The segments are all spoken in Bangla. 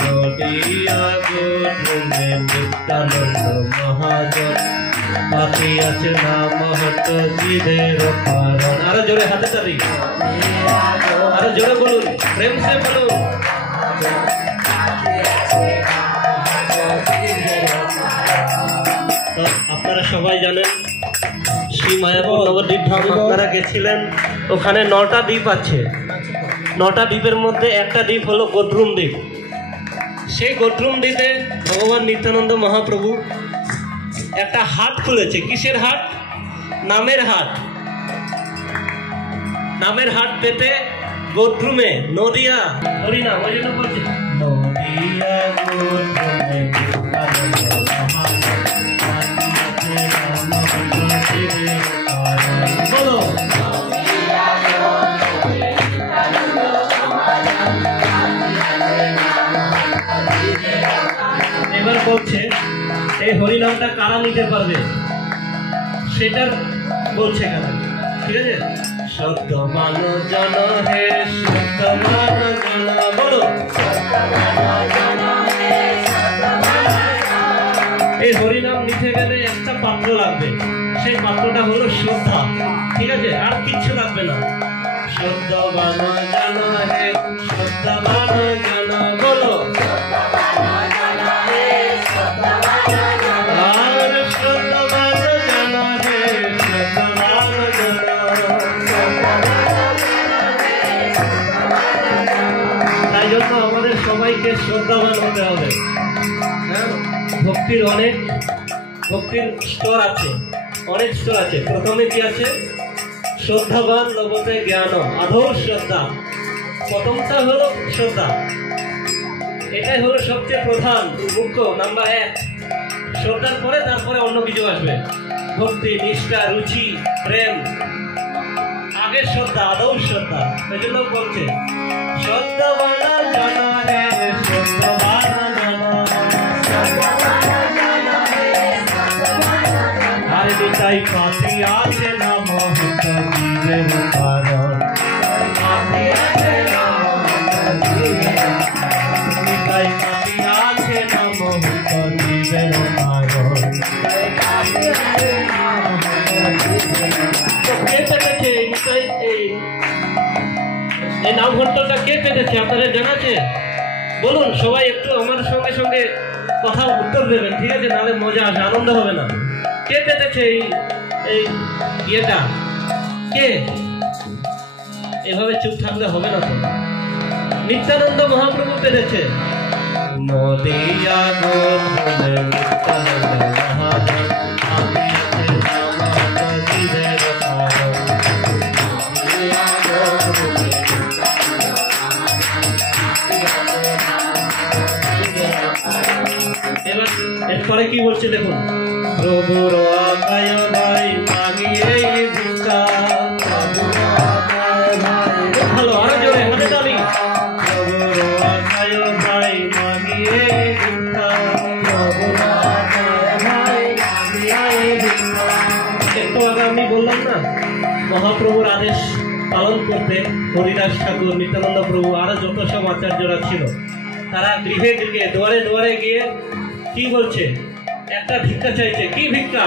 নদিয়া গোত্রে নিত্যানন্দ মহাজন পাঠিয়াছে নাম হত জীবের কারণ। আরো জোরে হাতে তালি, আরো জোরে বলুন, প্রেম সে বলুন। আপনারা সবাই জানেন শ্রী মায়াপুর নবদ্বীপ ধাম আপনারা গেছিলেন, ওখানে 9টা দ্বীপ আছে। 9টা দ্বীপের মধ্যে একটা দ্বীপ হলো গদ্রুম দ্বীপ। সেই গদ্রুম দ্বীপে ভগবান নিত্যানন্দ মহাপ্রভু একটা হাট খুলেছে। কিসের হাট? নামের হাট। নামের হাট পেতে গদ্রুমে নদিয়া হরিনাম, ওই জন্য বলছে নদিয়া গদ্রুমে বলো। এবার বলছে এই হরিনামটা কারা নিতে পারবে সেটার বলছে কেন, ঠিক আছে? সত্যবান জন হে সত্যবান জন, বলো। এই হরিনাম নিতে গেলে একটা পাত্র লাগবে, সেই পাত্রটা হলো শ্রদ্ধা, ঠিক আছে? আর কিচ্ছু লাগবে না। সত্যবান জন হে সত্যবান জন, বলো। তাই জন্য আমাদের সবাইকে শ্রদ্ধাবান হতে হবে। ভক্তির স্তর আছে, অনেক স্তর আছে। প্রথমে কি আছে? শ্রদ্ধাবান লবতে জ্ঞান, আধৌ শ্রদ্ধা। প্রথমটা হলো শ্রদ্ধা, এটাই হলো সবচেয়ে প্রধান মুখ্য নাম্বার 1। শ্রদ্ধার পরে তারপরে অন্য কিছু আসবে, ভক্তি, নিষ্ঠা, রুচি, প্রেম। আগে শ্রদ্ধা, আদৌ শ্রদ্ধা। এই জন্য বলছে শ্রদ্ধাবান জন হে শ্রদ্ধাবান জন, আর নিতাই পাতি আছে নাম হত জীবের কারণ। নিতাই পাতি আছে নাম হত জীবের কারণ। কে পেতেছে এই নাম ঘটনাটা? কে পেতেছে আপনাদের জানা আছে? বলুন সবাই, একটু আমার সঙ্গে সঙ্গে কথা উত্তর দেবেন, ঠিক আছে? নাহলে মজা আসে, আনন্দ হবে না। কে পেতেছে এই ইয়েটা? কে? এভাবে চুপ থাকলে হবে না তো। নিত্যানন্দ মহাপ্রভু পেতেছে। নদিয়া গোত্রে নিত্যানন্দ মহাজন পাঠিয়াছে নাম হত জীবের কারণ। এবার এরপরে কি বলছে দেখুন, প্রভুর আজ্ঞায় ভাই মাগিয়ে ভিক্ষা। ভালো, আরো জোরে হাতে তালি। প্রভুর আজ্ঞায় ভাই মাগিয়ে ভিক্ষা। একটু আগে আমি বললাম না, মহাপ্রভুর আদেশ পালন করতে হরিদাস ঠাকুর, নিত্যানন্দ প্রভু, আরো যত সব আচার্যরা ছিল, তারা গৃহে গৃহে দুয়ারে দুয়ারে গিয়ে কি বলছে? একটা ভিক্ষা চাইছে। কি ভিক্ষা?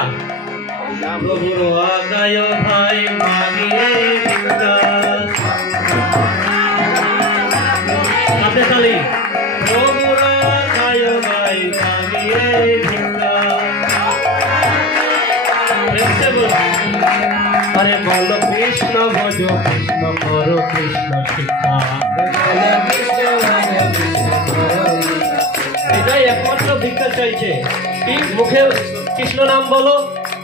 প্রভুর আজ্ঞায় ভাই মাগিয়ে ভিক্ষা। হাতে তালি। প্রভুর আজ্ঞায় ভাই মাগিয়ে ভিক্ষা। আরে বলো কৃষ্ণ ভজ কৃষ্ণ করো কৃষ্ণ শিক্ষা। এটাই একমাত্র ভিক্ষা চাইছে। কি? মুখে কৃষ্ণ নাম বলো,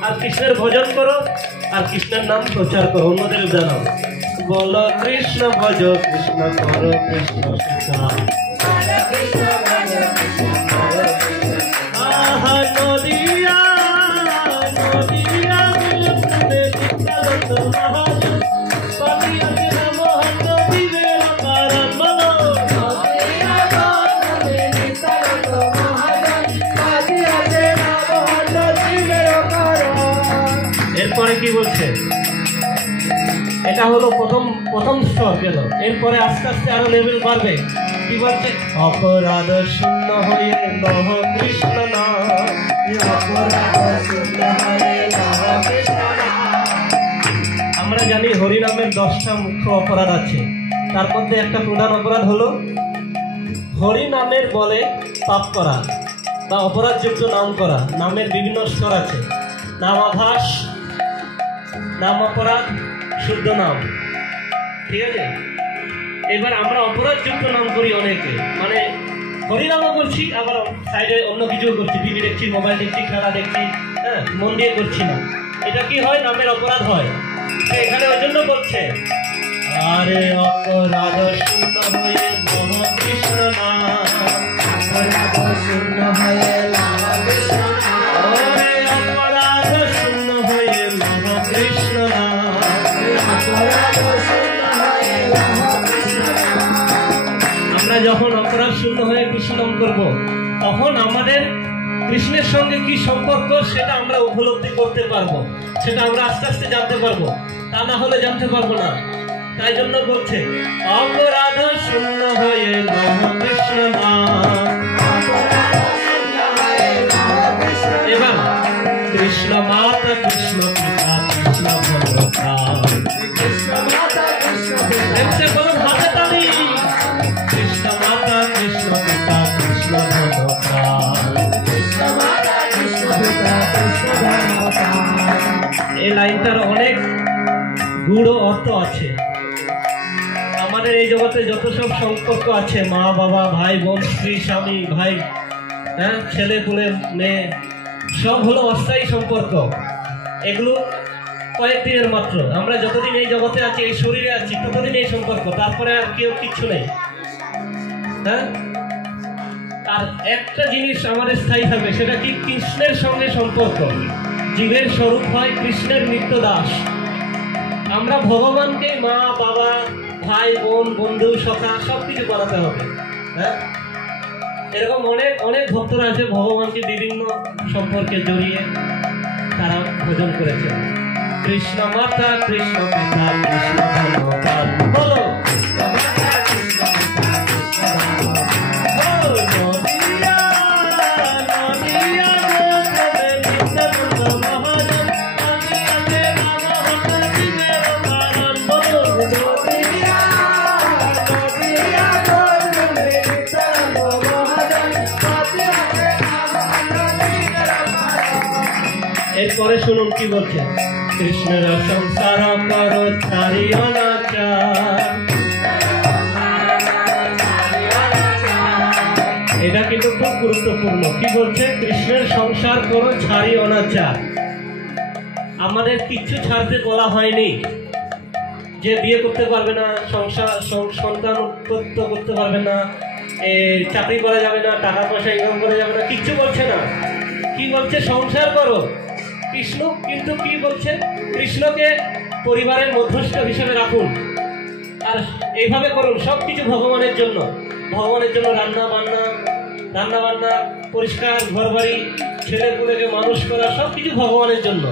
আর কৃষ্ণের ভজন করো, আর কৃষ্ণের নাম প্রচার করো, অন্যদের জানাও। বলো কৃষ্ণ ভজ কৃষ্ণ করো কৃষ্ণ শিক্ষা। আহা নদিয়া নদিয়া নিত্যানন্দ মহাজন পাঠিয়াছে নাম হত জীবের কারণ। বলো। এরপরে কি বলছে? এটা হলো প্রথম স্তর গেল। এরপরে আস্তে আস্তে আরো লেভেল বাড়বে। কি বলছে? অপরাধ শূন্য হয়ে লহ কৃষ্ণ নাম, অপরাধ শূন্য হয়ে লহ কৃষ্ণ নাম। আমরা জানি হরিনামের 10টা মুখ্য অপরাধ আছে। তার মধ্যে একটা প্রধান অপরাধ হলো হরিনামের বলে পাপ করা বা অপরাধযুক্ত নাম করা। নামের বিভিন্ন স্তর আছে, নামাভাস, নাম অপরাধ, শুদ্ধ নাম। ঠিক আছে? এবার আমরা অপরাধযুক্ত নাম করি অনেকে, মানে হরিনামও করছি আবার সাইডে অন্য কিছুও করছি, টিভি দেখছি, মোবাইল দেখছি, খেলা দেখছি, হ্যাঁ, মন দিয়ে করছি না। এটা কি হয়? নামের অপরাধ হয়। এখানে ওই জন্য বলছে আরে অপরাধ শূন্য হয়ে লহ কৃষ্ণ নাম, অপরাধ শূন্য হয়ে লহ কৃষ্ণ নাম, ওরে অপরাধ শূন্য হয়ে লহ কৃষ্ণ নাম, অপরাধ শূন্য হয়ে লহ কৃষ্ণ নাম। আমরা যখন অপরাধ শূন্য হয়ে কৃষ্ণ নাম করব, তখন আমাদের কৃষ্ণের সঙ্গে কি সম্পর্ক সেটা আমরা উপলব্ধি করতে পারবো, সেটা আমরা আস্তে আস্তে জানতে পারবো, তা না হলে জানতে পারবো না। তাই জন্য বলছে অপরাধ শূন্য হয়ে লহ কৃষ্ণ নাম, এবার কৃষ্ণ মাতা কৃষ্ণ পিতা কৃষ্ণ বলরাম, বলুন হাতে তালি, কৃষ্ণ মাতা কৃষ্ণ পিতা কৃষ্ণ বলরাম। এই লাইনটার অনেক গূঢ় অর্থ আছে। আমাদের এই জগতে যত সব সম্পর্ক আছে, মা বাবা, ভাই বোন, স্ত্রী স্বামী, ভাই, হ্যাঁ, ছেলে পুলে মেয়ে, সব হলো অস্থায়ী সম্পর্ক। এগুলো কয়েকদিনের মাত্র। আমরা যতদিন এই জগতে আছি, এই শরীরে আছি, ততদিন এই সম্পর্ক, তারপরে আর কেউ কিচ্ছু নেই। হ্যাঁ, আর একটা জিনিস আমাদের স্থায়ী থাকবে, সেটা কি? কৃষ্ণের সঙ্গে সম্পর্ক। জীবের স্বরূপ হয় কৃষ্ণের নিত্য দাস। আমরা ভগবানকে মা বাবা, ভাই বোন, বন্ধু, সখা সবকিছু বানাতে হবে। হ্যাঁ, এরকম অনেক অনেক ভক্তরা আছে, ভগবানকে বিভিন্ন সম্পর্কে জড়িয়ে তারা ভজন করেছেন। কৃষ্ণ মাতা কৃষ্ণ পিতা কৃষ্ণ ভগবান, বলো এরপরে শুনুন কি বলছে, কৃষ্ণের সংসার করো ছাড়ি অনাচার। এটা কিন্তু খুব গুরুত্বপূর্ণ। কি বলছে? কৃষ্ণের সংসার করো ছাড়ি অনাচার। আমাদের কিচ্ছু ছাড়তে বলা হয়নি যে বিয়ে করতে পারবে না, সংসার সন্তান উৎপত্তি করতে পারবে না, চাকরি করা যাবে না, টাকা পয়সা ইনকাম করা যাবে না, কিচ্ছু বলছে না। কি বলছে? সংসার করো। কৃষ্ণ কিন্তু কি বলছে? কৃষ্ণকে পরিবারের মধ্যস্থ হিসেবে রাখুন, আর এইভাবে করুন সবকিছু ভগবানের জন্য। ভগবানের জন্য রান্না বান্না, পরিষ্কার ঘর বাড়ি, ছেলে পুলেকে মানুষ করা, সবকিছু ভগবানের জন্য।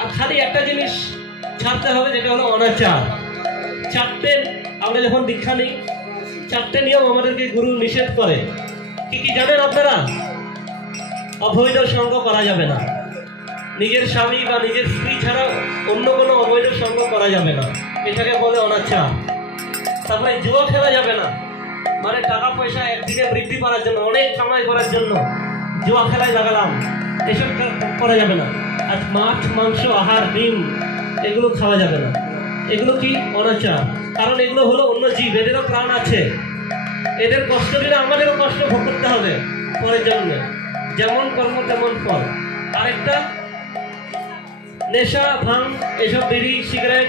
আর খালি একটা জিনিস ছাড়তে হবে, যেটা হলো অনাচার। 4টে, আমরা যখন দীক্ষা নিই, 4টে নিয়ম আমাদেরকে গুরু নিষেধ করে। কি কি জানেন আপনারা? অবৈধ সঙ্গ করা যাবে না, নিজের স্বামী বা নিজের স্ত্রী ছাড়া অন্য কোনো অবৈধ সঙ্গ করা যাবে না, এটাকে বলে অনাচার। তারপরে জুয়া খেলা যাবে না, মানে টাকা পয়সা একদিকে বৃদ্ধি করার জন্য, অনেক কামাই করার জন্য জুয়া খেলায় লাগালাম, এসব করা যাবে না। আর মাছ, মাংস, আহার, ডিম এগুলো খাওয়া যাবে না। এগুলো কি? অনাচার। কারণ এগুলো হলো অন্য জীব, এদেরও প্রাণ আছে, এদের কষ্ট দিলে আমাদেরও কষ্ট ভোগ করতে হবে পরের জন্য। যেমন কর্ম তেমন ফল। আরেকটা, নেশা, ভাঙ, এসব বিড়ি, সিগারেট,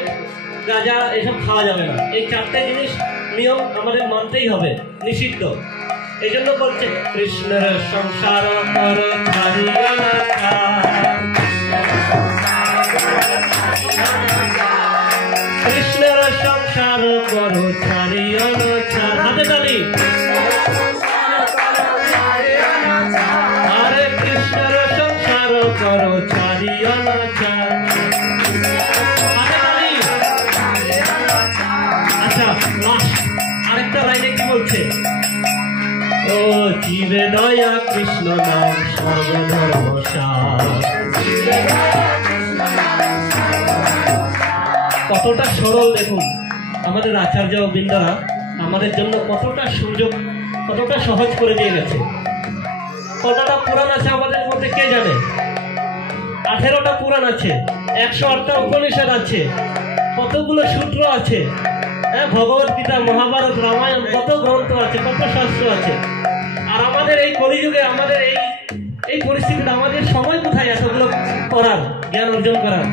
গাঁজা এসব খাওয়া যাবে না। এই 4টে জিনিস নিয়ম আমাদের মানতেই হবে, নিষিদ্ধ। এই জন্য বলছে কৃষ্ণের সংসার কর ছাড়িয়া অনাচার, কৃষ্ণের সংসার কর ছাড়িয়া অনাচার। হাতে তালি। আরে কৃষ্ণের সংসার কর ছাড়িয়া অনাচার। আচ্ছা, লাস্ট আরেকটা লাইনে কি বলছে, ও জীবে দয়া কৃষ্ণ নাম সর্বধর্ম সার। কতটা সরল দেখুন, আমাদের আচার্য বৃন্দরা আমাদের জন্য কতটা সুযোগ, কতটা সহজ করে দিয়ে গেছে। কতটা পুরাণ আছে আমাদের মধ্যে কে জানে? 18টা পুরাণ আছে, 108টা উপনিষদ আছে, কতগুলো সূত্র আছে, হ্যাঁ, ভগবত গীতা, মহাভারত, রামায়ণ, কত গ্রন্থ আছে, কত শাস্ত্র আছে। আর আমাদের এই কলিযুগে, আমাদের এই পরিস্থিতিতে আমাদের সময় কোথায় এতগুলো করার, জ্ঞান অর্জন করার?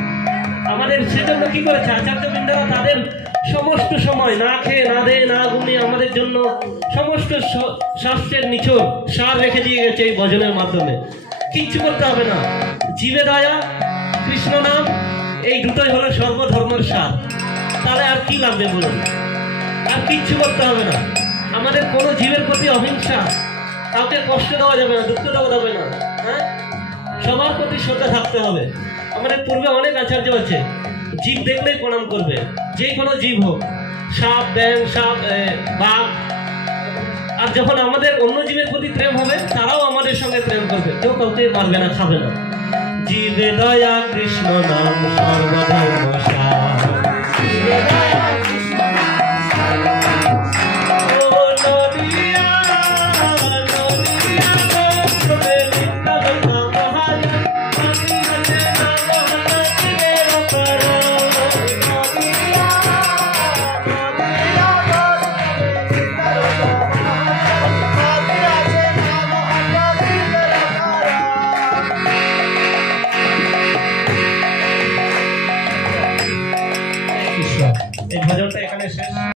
আমাদের সেজন্য কি করেছে আচার্য বৃন্দরা? তাদের সমস্ত সময় না খেয়ে না দেয়ে না ঘুমিয়ে আমাদের জন্য সমস্ত শাস্ত্রের নিছক সার রেখে দিয়ে গেছে এই ভজনের মাধ্যমে। কিচ্ছু করতে হবে না, জীবে দয়া কৃষ্ণ নাম, এই দুটোই হলো সর্বধর্মের সার। তাহলে আর কি লাগবে বলুন? আর কিচ্ছু করতে হবে না। আমাদের কোনো জীবের প্রতি অহিংসা, কাউকে কষ্ট দেওয়া যাবে না, দুঃখ দেওয়া যাবে না, হ্যাঁ, সবার প্রতি শ্রদ্ধা থাকতে হবে। আমাদের পূর্বে অনেক আচার্য আছে, জীব দেখলেই প্রণাম করবে, যে কোনো জীব হোক, সাপ, ব্যাং, সাপ, বাঘ। আর যখন আমাদের অন্য জীবের প্রতি প্রেম হবে, তারাও আমাদের সঙ্গে প্রেম করবে, কেউ কাউকে মারবে না, খাবে না। জীবে দয়া কৃষ্ণ নাম সর্বধর্ম সার।